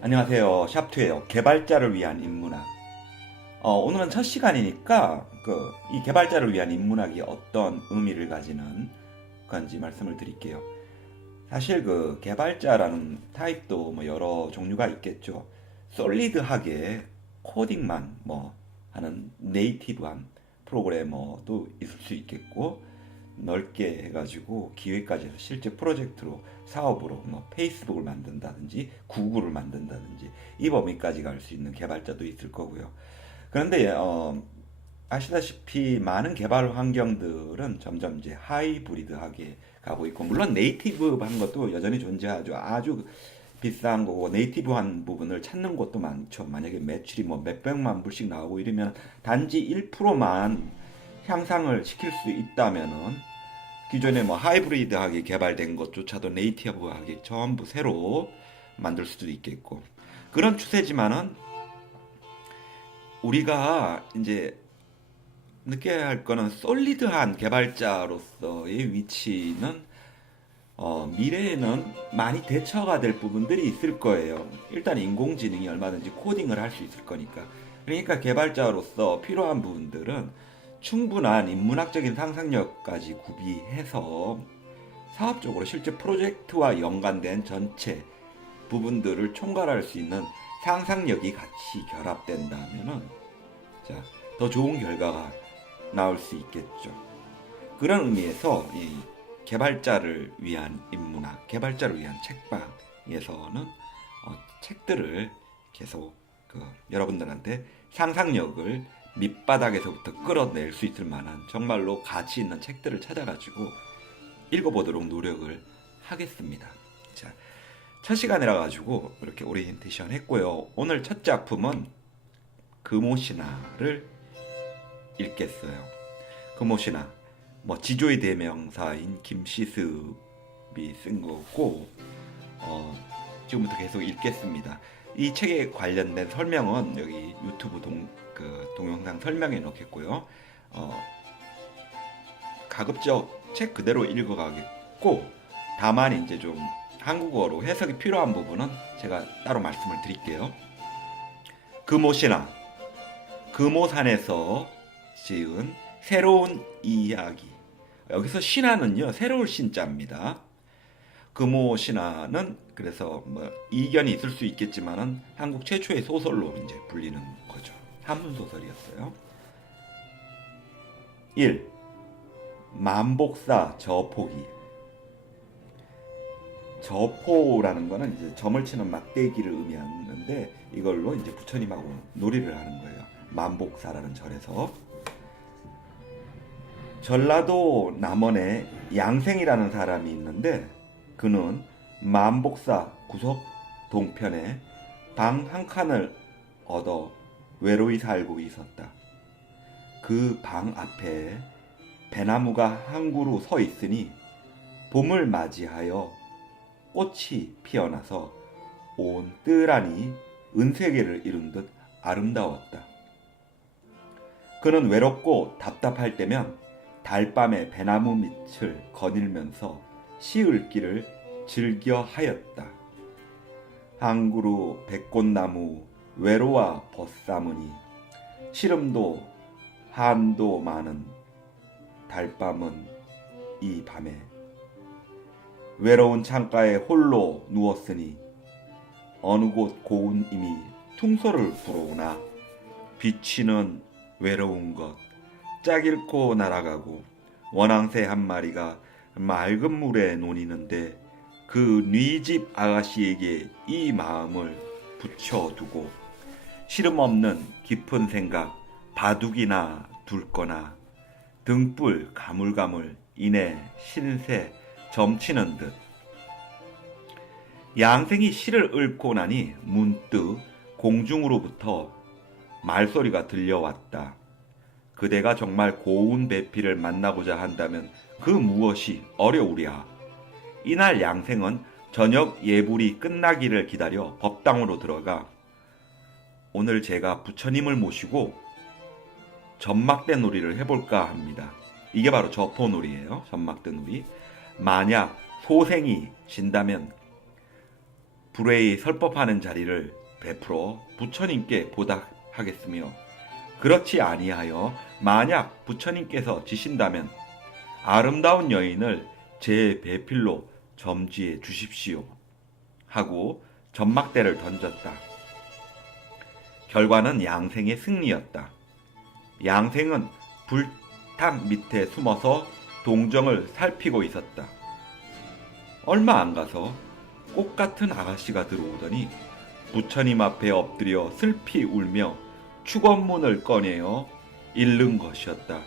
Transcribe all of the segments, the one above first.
안녕하세요. 샵투예요. 개발자를 위한 인문학. 오늘은 첫 시간이니까 이 개발자를 위한 인문학이 어떤 의미를 가지는 건지 말씀을 드릴게요. 사실 개발자라는 타입도 뭐 여러 종류가 있겠죠. 솔리드하게 코딩만 하는 네이티브한 프로그래머도 있을 수 있겠고, 넓게 해가지고 기획까지 해서 실제 프로젝트로 사업으로 페이스북을 만든다든지 구글을 만든다든지 이 범위까지 갈 수 있는 개발자도 있을 거고요. 그런데 아시다시피 많은 개발 환경들은 점점 이제 하이브리드하게 가고 있고, 물론 네이티브한 것도 여전히 존재하죠. 아주 비싼 거고 네이티브한 부분을 찾는 곳도 많죠. 만약에 매출이 몇백만 불씩 나오고 이러면 단지 1%만 향상을 시킬 수 있다면은 기존에 하이브리드하게 개발된 것조차도 네이티브하게 전부 새로 만들 수도 있겠고, 그런 추세지만은 우리가 이제 느껴야 할 거는 솔리드한 개발자로서의 위치는 미래에는 많이 대처가 될 부분들이 있을 거예요. 일단 인공지능이 얼마든지 코딩을 할 수 있을 거니까. 그러니까 개발자로서 필요한 부분들은 충분한 인문학적인 상상력까지 구비해서 사업적으로 실제 프로젝트와 연관된 전체 부분들을 총괄할 수 있는 상상력이 같이 결합된다면은 더 좋은 결과가 나올 수 있겠죠. 그런 의미에서 이 개발자를 위한 인문학, 개발자를 위한 책방에서는 책들을 계속 여러분들한테 상상력을 밑바닥에서부터 끌어낼 수 있을 만한 정말로 가치 있는 책들을 찾아가지고 읽어보도록 노력을 하겠습니다. 자, 첫 시간이라 가지고 이렇게 오리엔테이션 했고요. 오늘 첫 작품은 금오신화를 읽겠어요. 금오신화, 지조의 대명사인 김시습이 쓴 거고, 지금부터 계속 읽겠습니다. 이 책에 관련된 설명은 여기 유튜브 동영상 설명에 넣겠고요. 가급적 책 그대로 읽어가겠고, 다만 이제 좀 한국어로 해석이 필요한 부분은 제가 따로 말씀을 드릴게요. 금오신화, 금오산에서 지은 새로운 이야기. 여기서 신화는요, 새로울 신자입니다. 금오신화는 그래서 이견이 있을 수 있겠지만은 한국 최초의 소설로 이제 불리는 거죠. 한문 소설이었어요. 1. 만복사 저포기. 저포라는 거는 이제 점을 치는 막대기를 의미하는데, 이걸로 이제 부처님하고 놀이를 하는 거예요. 만복사라는 절에서. 전라도 남원에 양생이라는 사람이 있는데, 그는 만복사 구석 동편에 방 한 칸을 얻어 외로이 살고 있었다. 그 방 앞에 배나무가 한 그루 서 있으니 봄을 맞이하여 꽃이 피어나서 온 뜰하니 은세계를 이룬 듯 아름다웠다. 그는 외롭고 답답할 때면 달밤에 배나무 밑을 거닐면서 시 읽기를 즐겨 하였다. 한 그루 백꽃나무 외로와 벗삼으니 시름도 한도 많은 달밤은 이 밤에 외로운 창가에 홀로 누웠으니 어느 곳 고운임이 퉁소를 불어오나 비치는 외로운 것 짝 잃고 날아가고 원앙새 한 마리가 맑은 물에 논이는데 그 뉘집 아가씨에게 이 마음을 붙여두고 시름 없는 깊은 생각 바둑이나 둘거나 등불 가물가물 이내 신세 점치는 듯. 양생이 시를 읊고 나니 문득 공중으로부터 말소리가 들려왔다. 그대가 정말 고운 배필을 만나고자 한다면 그 무엇이 어려우랴. 이날 양생은 저녁 예불이 끝나기를 기다려 법당으로 들어가 오늘 제가 부처님을 모시고 전막대 놀이를 해볼까 합니다. 이게 바로 저포놀이예요. 전막대 놀이. 만약 소생이 진다면 불회의 설법하는 자리를 베풀어 부처님께 보답하겠으며 그렇지 아니하여 만약 부처님께서 지신다면 아름다운 여인을 제 배필로 점지해 주십시오 하고 전막대를 던졌다. 결과는 양생의 승리였다. 양생은 불탁 밑에 숨어서 동정을 살피고 있었다. 얼마 안 가서 꽃 같은 아가씨가 들어오더니 부처님 앞에 엎드려 슬피 울며 축원문을 꺼내어 읽는 것이었다.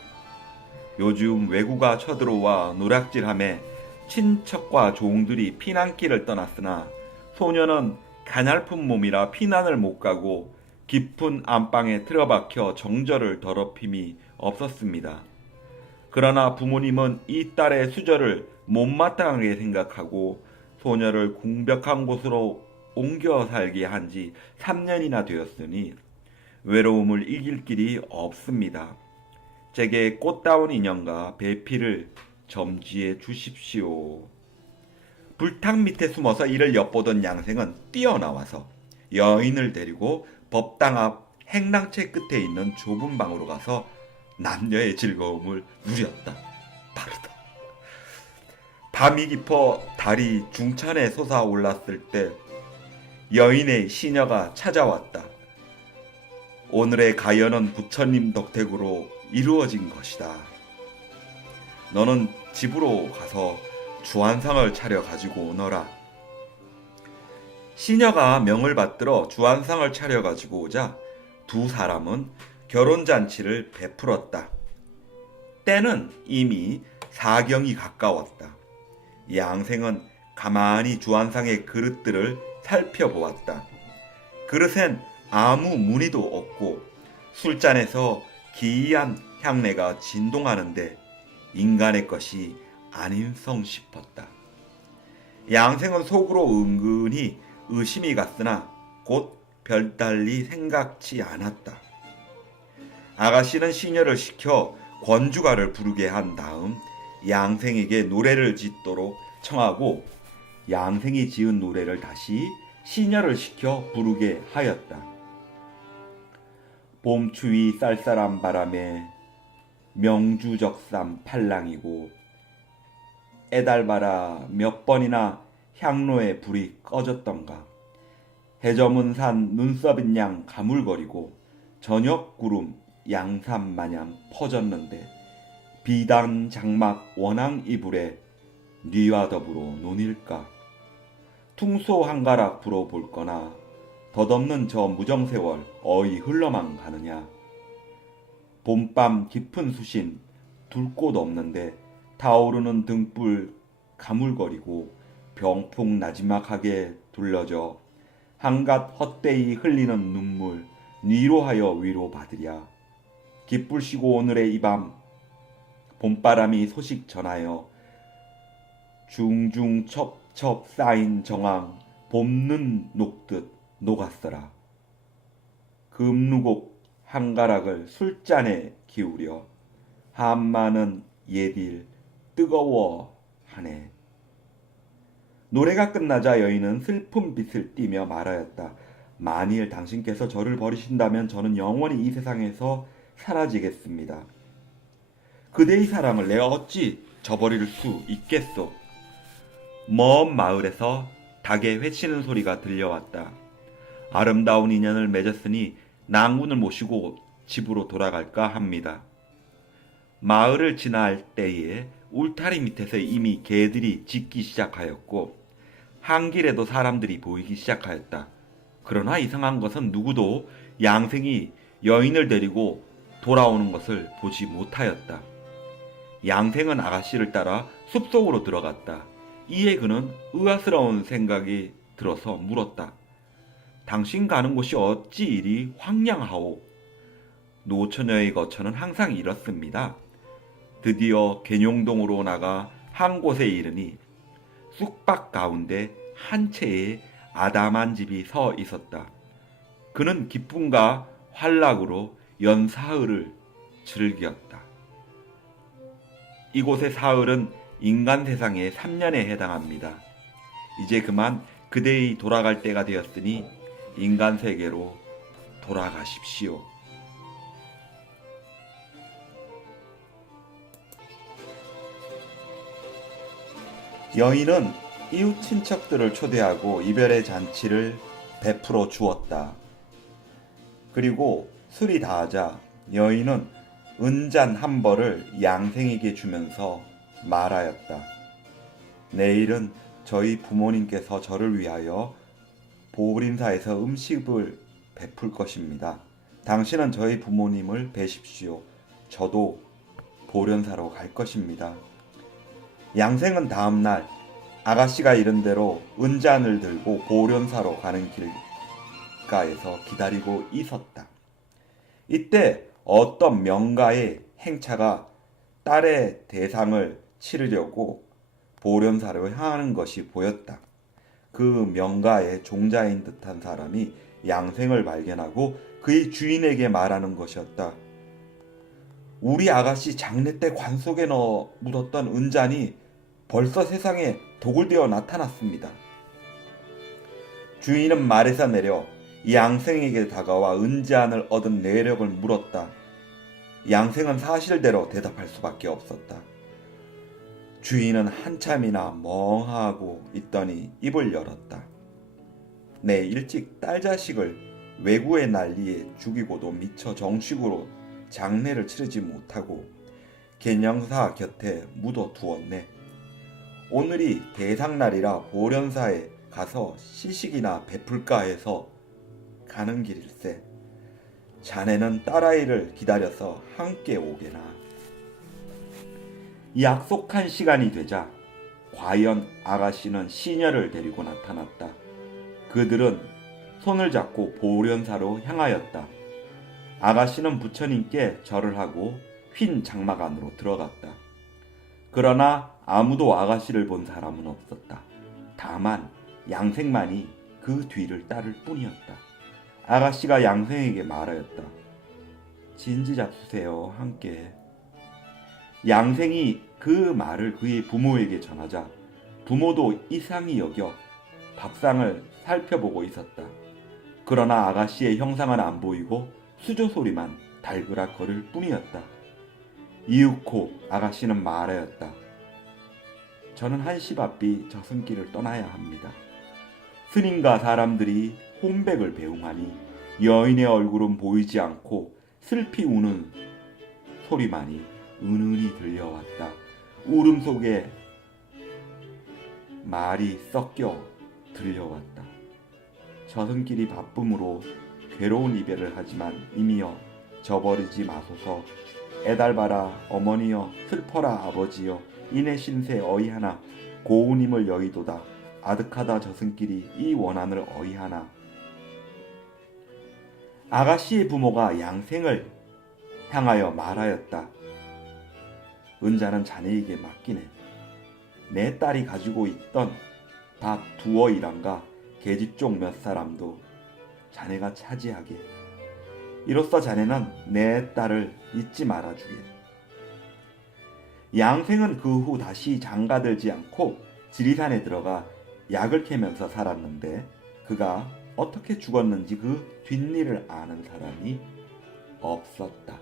요즘 왜구가 쳐들어와 노략질함에 친척과 종들이 피난길을 떠났으나 소녀는 가냘픈 몸이라 피난을 못 가고 깊은 안방에 틀어박혀 정절을 더럽힘이 없었습니다. 그러나 부모님은 이 딸의 수절을 못마땅하게 생각하고 소녀를 궁벽한 곳으로 옮겨 살게 한 지 3년이나 되었으니 외로움을 이길 길이 없습니다. 제게 꽃다운 인형과 배필을 점지해 주십시오. 불탁 밑에 숨어서 이를 엿보던 양생은 뛰어나와서 여인을 데리고 법당 앞 행랑채 끝에 있는 좁은 방으로 가서 남녀의 즐거움을 누렸다. 다르다. 밤이 깊어 달이 중천에 솟아올랐을 때 여인의 시녀가 찾아왔다. 오늘의 가연은 부처님 덕택으로 이루어진 것이다. 너는 집으로 가서 주안상을 차려 가지고 오너라. 시녀가 명을 받들어 주안상을 차려 가지고 오자 두 사람은 결혼잔치를 베풀었다. 때는 이미 사경이 가까웠다. 양생은 가만히 주안상의 그릇들을 살펴보았다. 그릇엔 아무 무늬도 없고 술잔에서 기이한 향내가 진동하는데 인간의 것이 아닌성 싶었다. 양생은 속으로 은근히 의심이 갔으나 곧 별달리 생각지 않았다. 아가씨는 시녀를 시켜 권주가를 부르게 한 다음 양생에게 노래를 짓도록 청하고 양생이 지은 노래를 다시 시녀를 시켜 부르게 하였다. 봄추위 쌀쌀한 바람에 명주적삼 팔랑이고 애달바라 몇 번이나 향로에 불이 꺼졌던가. 해저문 산 눈썹인 양 가물거리고 저녁 구름 양산 마냥 퍼졌는데 비단 장막 원앙 이불에 니와 더불어 논일까. 퉁소 한가락 불어볼 거나 덧없는 저 무정세월 어이 흘러만 가느냐. 봄밤 깊은 수신 둘 곳 없는데 타오르는 등불 가물거리고 병풍 나지막하게 둘러져 한갓 헛되이 흘리는 눈물 니로하여 위로 받으랴. 기쁠시고 오늘의 이 밤 봄바람이 소식 전하여 중중 첩첩 쌓인 정황 봄눈 녹듯 녹았어라. 금루곡 한가락을 술잔에 기울여 한마는 예딜 뜨거워하네. 노래가 끝나자 여인은 슬픈 빛을 띠며 말하였다. 만일 당신께서 저를 버리신다면 저는 영원히 이 세상에서 사라지겠습니다. 그대의 사랑을 내가 어찌 저버릴 수 있겠소. 먼 마을에서 닭의 회치는 소리가 들려왔다. 아름다운 인연을 맺었으니 낭군을 모시고 집으로 돌아갈까 합니다. 마을을 지날 때에 울타리 밑에서 이미 개들이 짖기 시작하였고 한길에도 사람들이 보이기 시작하였다. 그러나 이상한 것은 누구도 양생이 여인을 데리고 돌아오는 것을 보지 못하였다. 양생은 아가씨를 따라 숲속으로 들어갔다. 이에 그는 의아스러운 생각이 들어서 물었다. 당신 가는 곳이 어찌 이리 황량하오? 노처녀의 거처는 항상 이렇습니다. 드디어 개룡동으로 나가 한 곳에 이르니 쑥밭 가운데 한 채의 아담한 집이 서 있었다. 그는 기쁨과 환락으로 연사흘을 즐겼다. 이곳의 사흘은 인간 세상의 3년에 해당합니다. 이제 그만 그대의 돌아갈 때가 되었으니 인간 세계로 돌아가십시오. 여인은 이웃 친척들을 초대하고 이별의 잔치를 베풀어 주었다. 그리고 술이 다하자 여인은 은잔 한 벌을 양생에게 주면서 말하였다. 내일은 저희 부모님께서 저를 위하여 보림사에서 음식을 베풀 것입니다. 당신은 저희 부모님을 뵈십시오. 저도 보련사로 갈 것입니다. 양생은 다음날 아가씨가 이른 대로 은잔을 들고 보련사로 가는 길가에서 기다리고 있었다. 이때 어떤 명가의 행차가 딸의 대상을 치르려고 보련사로 향하는 것이 보였다. 그 명가의 종자인 듯한 사람이 양생을 발견하고 그의 주인에게 말하는 것이었다. 우리 아가씨 장례 때 관 속에 넣어 묻었던 은잔이 벌써 세상에 도굴되어 나타났습니다. 주인은 말에서 내려 양생에게 다가와 은잔을 얻은 내력을 물었다. 양생은 사실대로 대답할 수밖에 없었다. 주인은 한참이나 멍하고 있더니 입을 열었다. 내 일찍 딸 자식을 외구의 난리에 죽이고도 미처 정식으로 장례를 치르지 못하고 갱년사 곁에 묻어두었네. 오늘이 대상날이라 보련사에 가서 시식이나 베풀까 해서 가는 길일세. 자네는 딸아이를 기다려서 함께 오게나. 약속한 시간이 되자 과연 아가씨는 시녀를 데리고 나타났다. 그들은 손을 잡고 보련사로 향하였다. 아가씨는 부처님께 절을 하고 휜 장막 안으로 들어갔다. 그러나 아무도 아가씨를 본 사람은 없었다. 다만 양생만이 그 뒤를 따를 뿐이었다. 아가씨가 양생에게 말하였다. 진지 잡수세요, 함께. 양생이 그 말을 그의 부모에게 전하자 부모도 이상히 여겨 밥상을 살펴보고 있었다. 그러나 아가씨의 형상은 안 보이고 수조 소리만 달그락거릴 뿐이었다. 이윽고 아가씨는 말하였다. 저는 한시 바삐 저승길을 떠나야 합니다. 스님과 사람들이 혼백을 배웅하니 여인의 얼굴은 보이지 않고 슬피 우는 소리만이 은은히 들려왔다. 울음 속에 말이 섞여 들려왔다. 저승길이 바쁨으로 괴로운 이별을 하지만 이미여 저버리지 마소서. 애달바라 어머니여, 슬퍼라 아버지여, 이내 신세 어이하나 고운임을 여의도다. 아득하다 저승길이 이 원한을 어이하나. 아가씨의 부모가 양생을 향하여 말하였다. 은자는 자네에게 맡기네. 내 딸이 가지고 있던 닭 두어 일함과 계집종 몇 사람도 자네가 차지하게. 이로써 자네는 내 딸을 잊지 말아주게. 양생은 그 후 다시 장가들지 않고 지리산에 들어가 약을 캐면서 살았는데 그가 어떻게 죽었는지 그 뒷일을 아는 사람이 없었다.